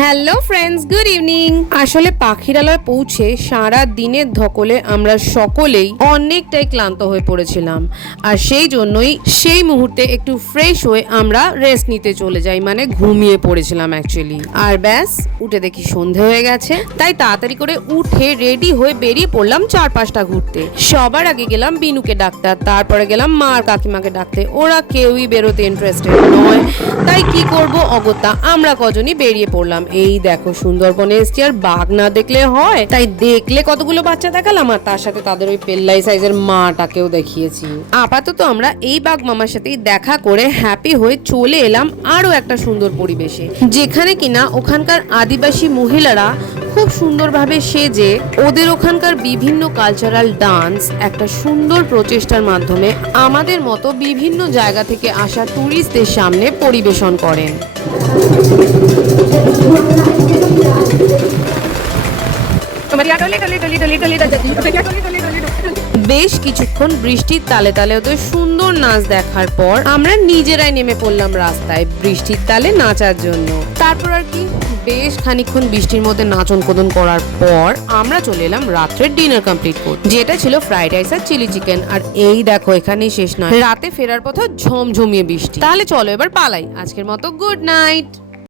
Hello friends, good evening. আসলে পাখিরালয় পৌঁছে সারা দিনের ধকলে আমরা সকলেই অনেকটাই ক্লান্ত হয়ে পড়েছিলাম, আর সেই জন্যই সেই মুহূর্তে একটু ফ্রেশ হয়ে আমরা রেস্ট নিতে চলে যাই, মানে ঘুমিয়ে পড়েছিলাম অ্যাকচুয়ালি। আর ব্যাস উঠে দেখি সন্ধে হয়ে গেছে, তাই তাড়াতাড়ি করে উঠে রেডি হয়ে বেরিয়ে পড়লাম চারপাশটা ঘুরতে। সবার আগে গেলাম বিনুকে ডাকতে, তারপরে গেলাম মা আর কাকিমাকে ডাকতে। ওরা কেউই বেরোতে ইন্টারেস্টেড নয়, তাই কি করব অগত্যা আমরা কজনই বেরিয়ে পড়লাম। এই দেখো সুন্দরবনে এসছি, আর বাঘ না দেখলে হয়, তাই দেখলে কতগুলো বাচ্চা দেখালাম, আর তার সাথে তাদের ওই পেল্লাই সাইজের মাটাকেও দেখিয়েছি। আপাতত আমরা এই বাঘ মামার সাথেই দেখা করে হ্যাপি হয়ে চলে এলাম আরো একটা সুন্দর পরিবেশে, যেখানে কিনা ওখানকার আদিবাসী মহিলারা খুব সুন্দরভাবে সেজে ওদের ওখানকার বিভিন্ন কালচারাল ডান্স একটা সুন্দর প্রচেষ্টার মাধ্যমে আমাদের মতো বিভিন্ন জায়গা থেকে আসা টুরিস্টদের সামনে পরিবেশন করেন। বেশ কিছুক্ষণ বৃষ্টির তালে তালে ওদের সুন্দর নাচ দেখার পর আমরা নিজেরাই নেমে পড়লাম রাস্তায় বৃষ্টির তালে নাচার জন্য। তারপর আর কি বেশ খানিকক্ষণ বৃষ্টির মধ্যে নাচন কোদন করার পর আমরা চলে এলাম রাত্রের ডিনার কমপ্লিট করতে, যেটা ছিল ফ্রাইড রাইস আর চিলি চিকেন। আর এই দেখো এখানেই শেষ নয়, রাতে ফেরার পথে ঝমঝমিয়ে বৃষ্টি। তাহলে চলো এবার পালাই, আজকের মতো গুড নাইট।